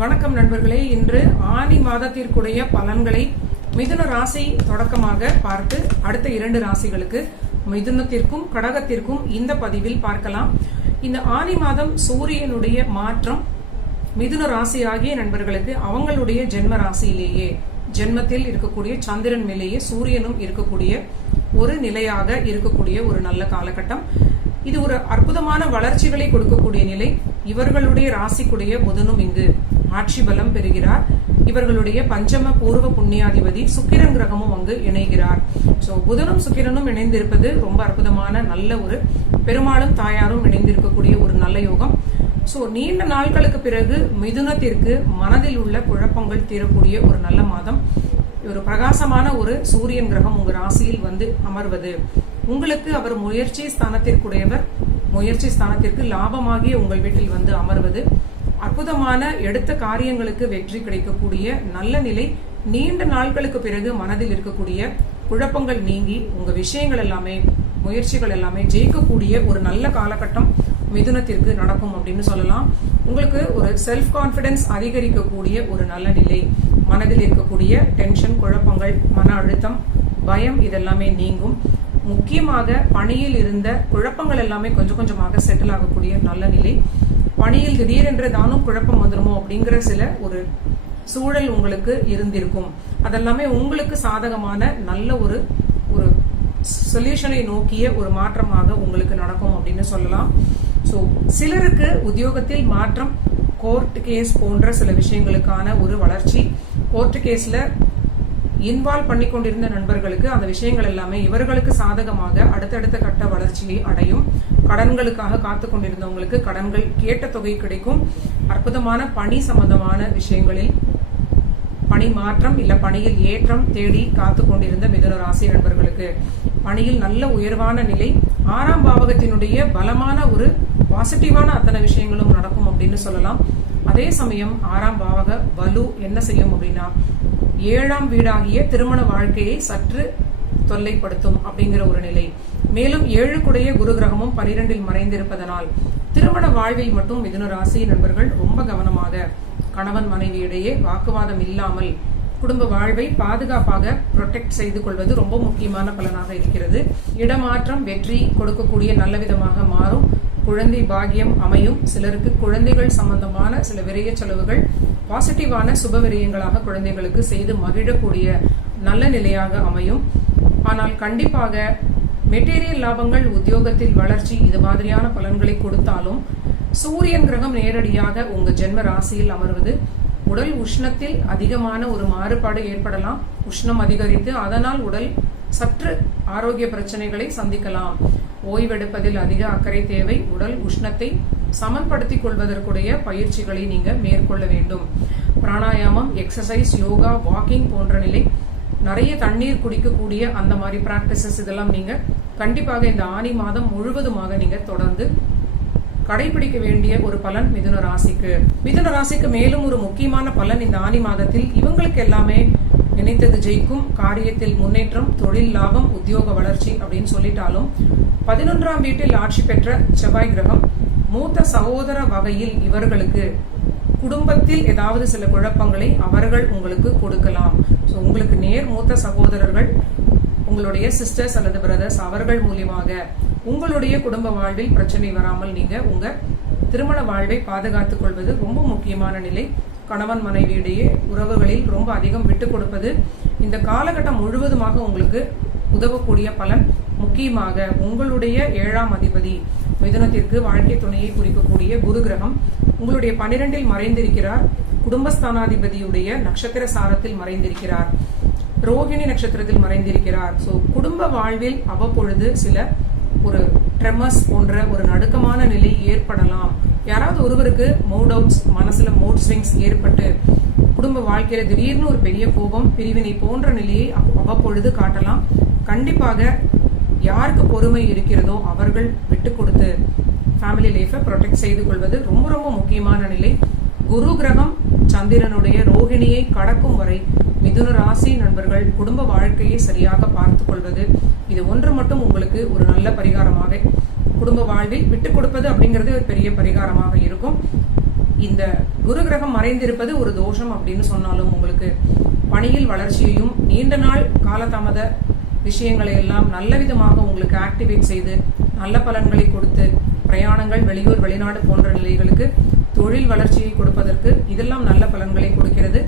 வணக்கம் நண்பர்களே. இன்று ஆனி மாதத்திற்குடைய பலன்களை மிதுன ராசி தொடக்கமாக பார்த்து அடுத்த இரண்டு ராசிகளுக்கு மிதுனத்திற்கும் கடகத்திற்கும் இந்த பதிவில் பார்க்கலாம். இந்த ஆனி மாதம் சூரியனுடைய மாற்றம் மிதுன ராசி ஆகிய நண்பர்களுக்கு அவங்களுடைய ஜென்ம ராசியிலேயே ஜென்மத்தில் இருக்கக்கூடிய சந்திரன் மேலேயே சூரியனும் இருக்கக்கூடிய ஒரு நிலையாக இருக்கக்கூடிய ஒரு நல்ல காலகட்டம். இது ஒரு அற்புதமான வளர்ச்சிகளை கொடுக்கக்கூடிய நிலை. இவர்களுடைய ராசிக்குடைய புதனும் இங்கு. ஆட்சி பலம் பெறுகிறார். இவர்களுடைய பஞ்சம பூர்வ புண்ணியாதிபதி சுக்கிரன் கிரகமும் அங்கு இணைகிறார். சோ புதனும் சுக்கிரனும் இணைந்திருப்பது ரொம்ப அற்புதமான நல்ல ஒரு பெருமாளும் தாயாரும் இணைந்திருக்கக்கூடிய ஒரு நல்ல யோகம். சோ நீண்ட நாட்களுக்கு பிறகு மிதுனத்திற்கு மனதில் உள்ள குழப்பங்கள் தீரக்கூடிய ஒரு நல்ல மாதம். ஒரு பிரகாசமான ஒரு சூரியன் கிரகம் உங்க ராசியில் வந்து அமர்வது. உங்களுக்கு அவர் முயற்சி ஸ்தானத்திற்குடையவர். முயற்சி ஸ்தானத்திற்கு லாபமாகிய உங்கள் வீட்டில் வந்து அமர்வது. அற்புதமான எடுத்த காரியங்களுக்கு வெற்றி கிடைக்கக்கூடிய நல்ல நிலை நீண்ட நாட்களுக்கு பிறகு மனதில் இருக்கக்கூடிய குழப்பங்கள் நீங்கி உங்க விஷயங்கள் எல்லாமே முயற்சிகள் எல்லாமே ஜெயிக்கக்கூடிய ஒரு நல்ல காலகட்டம் மிதுனத்திற்கு நடக்கும் அப்படின்னு சொல்லலாம். உங்களுக்கு ஒரு செல்ஃப் கான்பிடன்ஸ் அதிகரிக்கக்கூடிய ஒரு நல்ல நிலை மனதில் இருக்கக்கூடிய டென்ஷன் குழப்பங்கள் மன அழுத்தம் பயம் இதெல்லாமே நீங்கும். முக்கியமாக பணியில் இருந்த குழப்பங்கள் எல்லாமே கொஞ்சம் கொஞ்சமாக செட்டில் ஆகக்கூடிய நல்ல நிலை. பணியில் திடீரென்று தானும் குழப்பம் வந்துருமோ அப்படிங்கிற சில ஒரு சூழல் உங்களுக்கு இருந்திருக்கும். அதெல்லாமே உங்களுக்கு சாதகமான நல்ல ஒரு ஒரு சொல்யூஷனை நோக்கிய ஒரு மாற்றமாக உங்களுக்கு நடக்கும் அப்படின்னு சொல்லலாம். ஸோ சிலருக்கு உத்தியோகத்தில் மாற்றம் கோர்ட் கேஸ் போன்ற சில விஷயங்களுக்கான ஒரு வளர்ச்சி. கோர்ட் கேஸில் இன்வால்வ் பண்ணி கொண்டிருந்த நண்பர்களுக்கு அந்த விஷயங்கள் எல்லாமே இவர்களுக்கு சாதகமாக அடுத்தடுத்த கட்ட வளர்ச்சியை அடையும். கடன்களுக்காக காத்து கொண்டிருந்தவங்களுக்கு கடன்கள் கேட்ட தொகை கிடைக்கும். அற்புதமான பணி சம்பந்தமான விஷயங்களில் பணி மாற்றம் இல்ல பணியில் ஏற்றம் தேடி காத்து கொண்டிருந்த மிதுன ராசி நண்பர்களுக்கு. பணியில் நல்ல உயர்வான நிலை ஆறாம் பாவகத்தினுடைய பலமான ஒரு பாசிட்டிவான அத்தனை விஷயங்களும் நடக்கும் அப்படின்னு சொல்லலாம். அதே சமயம் ஆறாம் பாவக வலு என்ன செய்யும் அப்படின்னா ஏழாம் வீடாகிய திருமண வாழ்க்கையை சற்று தொல்லைப்படுத்தும் அப்படிங்கிற ஒரு நிலை. மேலும் ஏழு குடைய குரு கிரகமும் பனிரெண்டில் மறைந்திருப்பதனால் திருமண வாழ்வில் மட்டும் மிதுன ராசி நண்பர்கள் ரொம்ப கவனமாக கணவன் மனைவியிடையே வாக்குவாதம் இல்லாமல் குடும்ப வாழ்வை பாதுகாப்பாக ப்ரொடெக்ட் செய்து கொள்வது ரொம்ப முக்கியமான பலனாக இருக்கிறது. இடமாற்றம் வெற்றி கொடுக்கக்கூடிய நல்ல விதமாக மாறும். குழந்தை பாக்கியம் அமையும். சிலருக்கு குழந்தைகள் சம்பந்தமான சில விரைய செலவுகள் பாசிட்டிவான சுப விரயங்களாக குழந்தைகளுக்கு செய்து மகிழக்கூடிய நல்ல நிலையாக அமையும். ஆனால் கண்டிப்பாக மெட்டீரியல் லாபங்கள் உத்தியோகத்தில் வளர்ச்சி இது மாதிரியான பலன்களை கொடுத்தாலும் சூரியன் கிரகம் நேரடியாக உங்க ஜென்ம ராசியில் அமர்வது. உடல் உஷ்ணத்தில் அதிகமான ஒரு மாறுபாடு ஏற்படலாம். உஷ்ணம் அதிகரித்து அதனால் உடல் சற்று ஆரோக்கிய பிரச்சனைகளை சந்திக்கலாம். ஓய்வெடுப்பதில் அதிக அக்கறை தேவை. உடல் உஷ்ணத்தை சமன்படுத்திக் கொள்வதற்குடைய பயிற்சிகளை நீங்க மேற்கொள்ள வேண்டும். பிராணாயாமம் எக்ஸசைஸ் யோகா வாக்கிங் போன்ற நிலை நிறைய தண்ணீர் குடிக்கக்கூடிய அந்த மாதிரி ப்ராக்டிசஸ் இதெல்லாம் நீங்க கண்டிப்பாக இந்த ஆனி மாதம் முழுவதுமாக நீங்க தொடர்ந்து கடைபிடிக்க வேண்டிய ஒரு பலன் மிதுன ராசிக்கு. மிதுன ராசிக்கு மேலும் ஒரு முக்கியமான பலன் இந்த ஆனி மாதத்தில் இவங்களுக்கு எல்லாமே நினைத்தது ஜெயிக்கும். காரியத்தில் முன்னேற்றம் தொழில் லாபம் உத்தியோக வளர்ச்சி அப்படின்னு சொல்லிட்டாலும் பதினொன்றாம் வீட்டில் ஆட்சி பெற்ற செவ்வாய் கிரகம் மூத்த சகோதர வகையில் இவர்களுக்கு குடும்பத்தில் ஏதாவது சில குழப்பங்களை அவர்கள் உங்களுக்கு கொடுக்கலாம். ஸோ உங்களுக்கு நேர் மூத்த சகோதரர்கள் உங்களுடைய சிஸ்டர்ஸ் அல்லது பிரதர்ஸ் அவர்கள் மூலியமாக உங்களுடைய குடும்ப வாழ்வில் பிரச்சனை வராமல் நீங்க உங்க திருமண வாழ்வை பாதுகாத்துக் கொள்வது ரொம்ப முக்கியமான நிலை. கணவன் மனைவியிடையே உறவுகளில் ரொம்ப அதிகம் விட்டு கொடுப்பது இந்த காலகட்டம் முழுவதுமாக உங்களுக்கு உதவக்கூடிய பலன். முக்கியமாக உங்களுடைய ஏழாம் அதிபதி மிதுனத்திற்கு வாழ்க்கை துணையை குறிக்கக்கூடிய குரு கிரகம் உங்களுடைய பனிரெண்டில் மறைந்திருக்கிறார். குடும்பஸ்தானாதிபதியுடைய நட்சத்திர சாரத்தில் மறைந்திருக்கிறார். ரோகிணி நட்சத்திரத்தில் மறைந்திருக்கிறார். சோ குடும்ப வாழ்வில் அவ்வப்பொழுது சில ஒரு ட்ரெமஸ் போன்ற ஒரு நடுக்கமான நிலை ஏற்படலாம். யாராவது ஒருவருக்கு மூட் அவுட்ஸ் மனசுல மூட் ஸ்விங்ஸ் ஏற்பட்டு குடும்ப வாழ்க்கையில திடீர்னு ஒரு பெரிய கோபம் பிரிவினை போன்ற நிலையை அவ்வப்பொழுது காட்டலாம். கண்டிப்பாக யாருக்கு பொறுமை இருக்கிறதோ அவர்கள் விட்டு கொடுத்து ஃபேமிலி லைஃபை ப்ரொடெக்ட் செய்து கொள்வது ரொம்ப ரொம்ப முக்கியமான நிலை. குரு கிரகம் சந்திரனுடைய ரோகிணியை கடக்கும் வரை மிதுன ராசி நண்பர்கள் குடும்ப வாழ்க்கையை சரியாக பார்த்து கொள்வது. இது ஒன்று மட்டும் உங்களுக்கு ஒரு நல்ல பரிகாரமாக குடும்ப வாழ்வில் விட்டுக் கொடுப்பது அப்படிங்கிறது ஒரு பெரிய பரிகாரமாக இருக்கும். இந்த குரு கிரகம் மறைந்திருப்பது ஒரு தோஷம் அப்படின்னு சொன்னாலும் உங்களுக்கு பணியில் வளர்ச்சியையும் நீண்ட நாள் காலதாமத விஷயங்களை எல்லாம் நல்ல விதமாக உங்களுக்கு ஆக்டிவேட் செய்து நல்ல பலன்களை கொடுத்து பிரயாணங்கள் வெளியூர் வெளிநாடு போன்ற நிலைகளுக்கு தொழில் வளர்ச்சியை கொடுப்பதற்கு இதெல்லாம் நல்ல பலன்களை கொடுக்கிறது.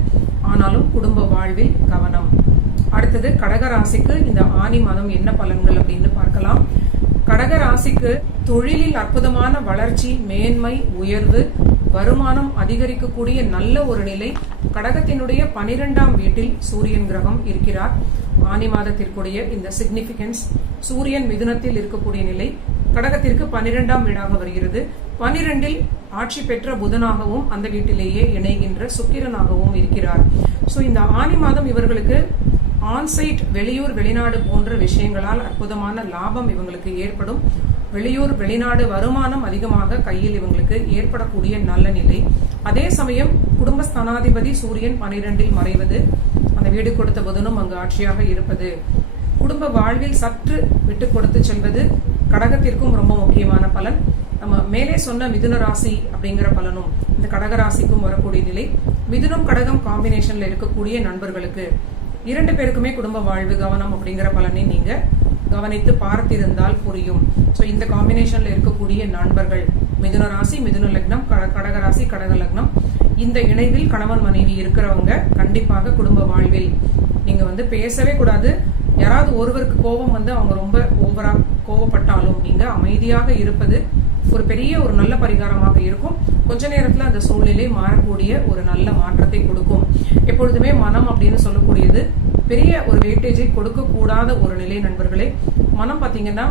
ஆனாலும் குடும்ப வாழ்வில் கவனம். அடுத்தது கடகராசிக்கு இந்த ஆனி மாதம் என்ன பலன்கள் அப்படின்னு பார்க்கலாம். கடகராசிக்கு தொழிலில் அற்புதமான வளர்ச்சி மேன்மை உயர்வு வருமானம் அதிகரிக்கக்கூடிய நல்ல ஒரு நிலை கடகத்தினுடைய பனிரெண்டாம் வீட்டில் சூரியன் கிரகம் இருக்கிறார். ஆனி மாதத்திற்குடைய இந்த சிக்னிபிகன்ஸ் சூரியன் மிதுனத்தில் இருக்கக்கூடிய நிலை கடகத்திற்கு பனிரெண்டாம் வீடாக வருகிறது. பனிரெண்டில் ஆட்சி பெற்ற புதனாகவும் அந்த வீட்டிலேயே இணைகின்ற சுக்கிரனாகவும் இருக்கிறார். ஸோ இந்த ஆனி மாதம் இவர்களுக்கு ஆன்சைட் வெளியூர் வெளிநாடு போன்ற விஷயங்களால் அற்புதமான லாபம் இவங்களுக்கு ஏற்படும். வெளியூர் வெளிநாடு வருமானம் அதிகமாக கையில் இவங்களுக்கு ஏற்படக்கூடிய நல்ல நிலை. அதே சமயம் குடும்பஸ்தானாதிபதி சூரியன் பனிரெண்டில் மறைவது அந்த வீடு கொடுத்த புதனும் அங்கு ஆட்சியாக இருப்பது. குடும்ப வாழ்வில் சற்று விட்டு கொடுத்து செல்வது கடகத்திற்கும் ரொம்ப முக்கியமான பலன். நம்ம மேலே சொன்ன மிதுன ராசி அப்படிங்கிற பலனும் இந்த கடக ராசிக்கும் வரக்கூடிய நிலை. மிதுனம் கடகம் காம்பினேஷன்ல இருக்கக்கூடிய நண்பர்களுக்கு இரண்டு பேருக்குமே குடும்ப வாழ்வு கவனம் அப்படிங்கிற பலனை நீங்க கவனித்து பார்த்திருந்தால் புரியும். ஸோ இந்த காம்பினேஷன்ல இருக்கக்கூடிய நண்பர்கள் மிதுன ராசி மிதுன லக்னம் கட- கடக கடக லக்னம் இந்த இணைவில் கணவன் மனைவி இருக்கிறவங்க கண்டிப்பாக குடும்ப வாழ்வில். நீங்க வந்து பேசவே கூடாது. யாராவது ஒருவருக்கு கோபம் வந்து அவங்க ரொம்ப ஓவரா கோவப்பட்டாலும் நீங்க அமைதியாக இருப்பது ஒரு பெரிய ஒரு நல்ல பரிகாரமாக இருக்கும். கொஞ்ச நேரத்துல அந்த சூழ்நிலை மாறக்கூடிய ஒரு நல்ல மாற்றத்தை கொடுக்கும். எப்பொழுதுமே மனம் அப்படின்னு சொல்லக்கூடியது பெரிய ஒரு வெயிட்டேஜை கொடுக்கக்கூடாத ஒரு நிலை நண்பர்களே மனம் பார்த்தீங்கன்னா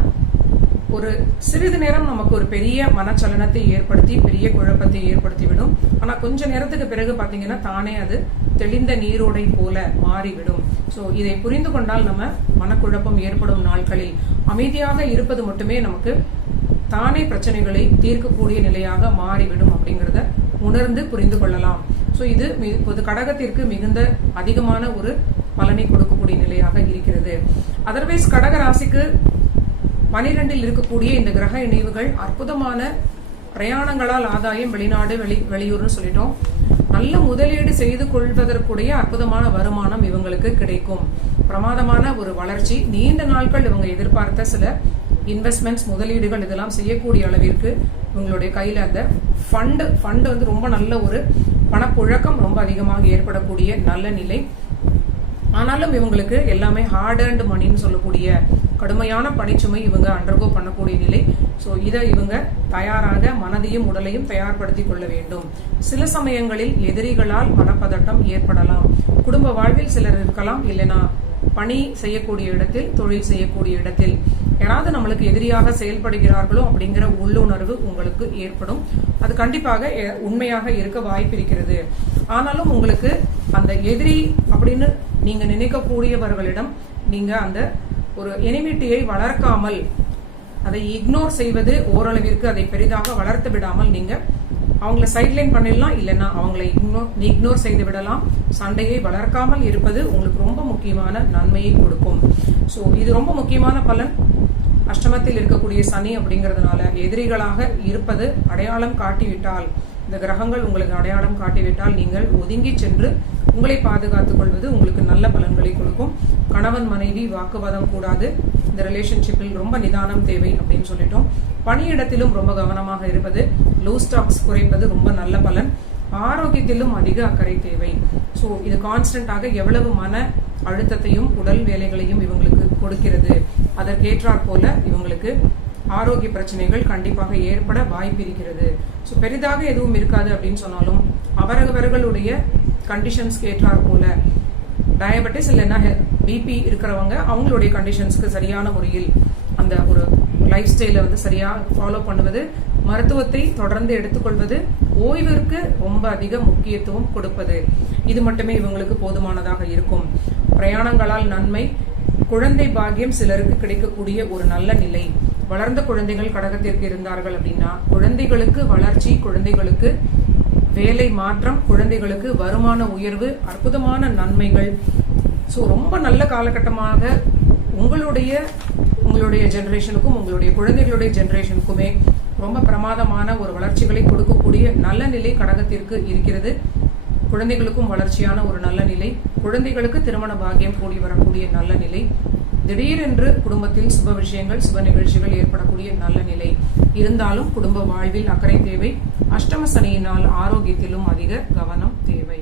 ஒரு சிறிது நேரம் நமக்கு ஒரு பெரிய மனச்சலனத்தை ஏற்படுத்தி பெரிய குழப்பத்தை ஏற்படுத்திவிடும். ஆனா கொஞ்ச நேரத்துக்கு பிறகு பாத்தீங்கன்னா தானே அது தெளிந்த நீரோடை போல மாறிவிடும். சோ இதை புரிந்து கொண்டால் நம்ம மனக்குழப்பம் ஏற்படும் நாட்களில். அமைதியாக இருப்பது மட்டுமே நமக்கு தானே பிரச்சனைகளை தீர்க்கக்கூடிய நிலையாக மாறிவிடும் அப்படிங்கிறத உணர்ந்து புரிந்து கொள்ளலாம். சோ இது இப்போது கடகத்திற்கு மிகுந்த அதிகமான ஒரு பலனை கொடுக்கக்கூடிய நிலையாக இருக்கிறது. அதர்வைஸ் கடக ராசிக்கு பனிரெண்டில் இருக்கக்கூடிய இந்த கிரக இணைவுகள் அற்புதமான பிரயாணங்களால் ஆதாயம் வெளிநாடு வெளி வெளியூர்னு சொல்லிட்டோம். நல்ல முதலீடு செய்து கொள்வதற்குடைய அற்புதமான வருமானம் இவங்களுக்கு கிடைக்கும். பிரமாதமான ஒரு வளர்ச்சி. நீண்ட நாட்கள் இவங்க எதிர்பார்த்த சில இன்வெஸ்ட்மெண்ட்ஸ் முதலீடுகள் இதெல்லாம் செய்யக்கூடிய அளவிற்கு இவங்களுடைய கையில் அந்த ஃபண்டு ஃபண்ட் வந்து ரொம்ப நல்ல ஒரு பணப்புழக்கம் ரொம்ப அதிகமாக ஏற்படக்கூடிய நல்ல நிலை. ஆனாலும் இவங்களுக்கு எல்லாமே ஹார்ட் அண்ட் மணின்னு சொல்லக்கூடிய கடுமையான பணிச்சுமை இவங்க அண்டர்கோ பண்ணக்கூடிய நிலை. ஸோ இதை இவங்க தயாராக மனதையும் உடலையும் தயார்படுத்தி கொள்ள வேண்டும். சில சமயங்களில் எதிரிகளால் மனப்பதட்டம் ஏற்படலாம். குடும்ப வாழ்வில் சிலர் இருக்கலாம் இல்லைனா பணி செய்யக்கூடிய இடத்தில் தொழில் செய்யக்கூடிய இடத்தில். யாராவது நம்மளுக்கு எதிரியாக செயல்படுகிறார்களோ அப்படிங்கிற உள்ளுணர்வு உங்களுக்கு ஏற்படும். அது கண்டிப்பாக உண்மையாக இருக்க வாய்ப்பு இருக்கிறது. ஆனாலும் உங்களுக்கு அந்த எதிரி அப்படின்னு நீங்க நினைக்கக்கூடியவர்களிடம் நீங்க அந்த ஒரு எனிமிட்டியை வளர்க்காமல் அதை இக்னோர் செய்வது ஓரளவிற்கு அதை பெரிதாக வளர்த்து விடாமல் நீங்க அவங்கள சைட்லைன் பண்ணிடலாம் இல்லைன்னா அவங்கள இக்னோர் இக்னோர் செய்து விடலாம். சண்டையை வளர்க்காமல் இருப்பது உங்களுக்கு ரொம்ப முக்கியமான நன்மையை கொடுக்கும். ஸோ இது ரொம்ப முக்கியமான பலன். அஷ்டமத்தில் இருக்கக்கூடிய சனி அப்படிங்கிறதுனால எதிரிகளாக இருப்பது அடையாளம் காட்டிவிட்டால் இந்த கிரகங்கள் உங்களுக்கு அடையாளம் காட்டிவிட்டால் நீங்கள் ஒதுங்கி சென்று உங்களை பாதுகாத்துக் கொள்வது உங்களுக்கு நல்ல பலன்களை கொடுக்கும். கணவன் மனைவி வாக்குவாதம் கூடாது. இந்த ரிலேஷன்ஷிப்பில் ரொம்ப நிதானம் தேவை அப்படின்னு சொல்லிட்டோம். பணியிடத்திலும் ரொம்ப கவனமாக இருப்பது. லோ ஸ்டாக்ஸ் குறைப்பது ரொம்ப நல்ல பலன். ஆரோக்கியத்திலும் அதிக அக்கறை தேவை. ஸோ இது கான்ஸ்டன்டாக எவ்வளவு மன அழுத்தத்தையும் உடல் வேலைகளையும் இவங்களுக்கு கொடுக்கிறது. அதற்கேற்றாற் போல இவங்களுக்கு ஆரோக்கிய பிரச்சனைகள் கண்டிப்பாக ஏற்பட வாய்ப்பு இருக்கிறது ஸோ பெரிதாக எதுவும் இருக்காது அப்படின்னு சொன்னாலும் அவரவர்களுடைய கண்டிஷன்ஸ்க்கு ஏற்றாற் போல. டயபெட்டிஸ் இல்லைன்னா பிபி இருக்கிறவங்க அவங்களுடைய கண்டிஷன்ஸ்க்கு சரியான முறையில் அந்த ஒரு லைஃப் ஸ்டைலை வந்து சரியாக ஃபாலோ பண்ணுவது மருத்துவத்தை தொடர்ந்து எடுத்துக்கொள்வது ஓய்விற்கு ரொம்ப அதிக முக்கியத்துவம் கொடுப்பது. இது மட்டுமே இவங்களுக்கு போதுமானதாக இருக்கும். பிரயாணங்களால் நன்மை குழந்தை பாக்கியம் சிலருக்கு கிடைக்கக்கூடிய ஒரு நல்ல நிலை. வளர்ந்த குழந்தைகள் கடகத்திற்கு இருந்தார்கள் அப்படின்னா குழந்தைகளுக்கு வளர்ச்சி குழந்தைகளுக்கு வேலை மாற்றம் குழந்தைகளுக்கு வருமான உயர்வு அற்புதமான நன்மைகள். ஸோ ரொம்ப நல்ல காலகட்டமாக உங்களுடைய உங்களுடைய ஜென்ரேஷனுக்கும் உங்களுடைய குழந்தைகளுடைய ஜென்ரேஷனுக்குமே ரொம்ப பிரமாதமான ஒரு வளர்ச்சிகளை கொடுக்கக்கூடிய நல்ல நிலை கடகத்திற்கு இருக்கிறது. குழந்தைகளுக்கும் வளர்ச்சியான ஒரு நல்ல நிலை. குழந்தைகளுக்கு திருமண பாக்கியம் கூடி வரக்கூடிய நல்ல நிலை. திடீரென்று குடும்பத்தில் சுப விஷயங்கள் சுப நிகழ்ச்சிகள் ஏற்படக்கூடிய நல்ல நிலை. இருந்தாலும் குடும்ப வாழ்வில் அக்கறை தேவை. அஷ்டம சனியினால் ஆரோக்கியத்திலும் அதிக கவனம் தேவை.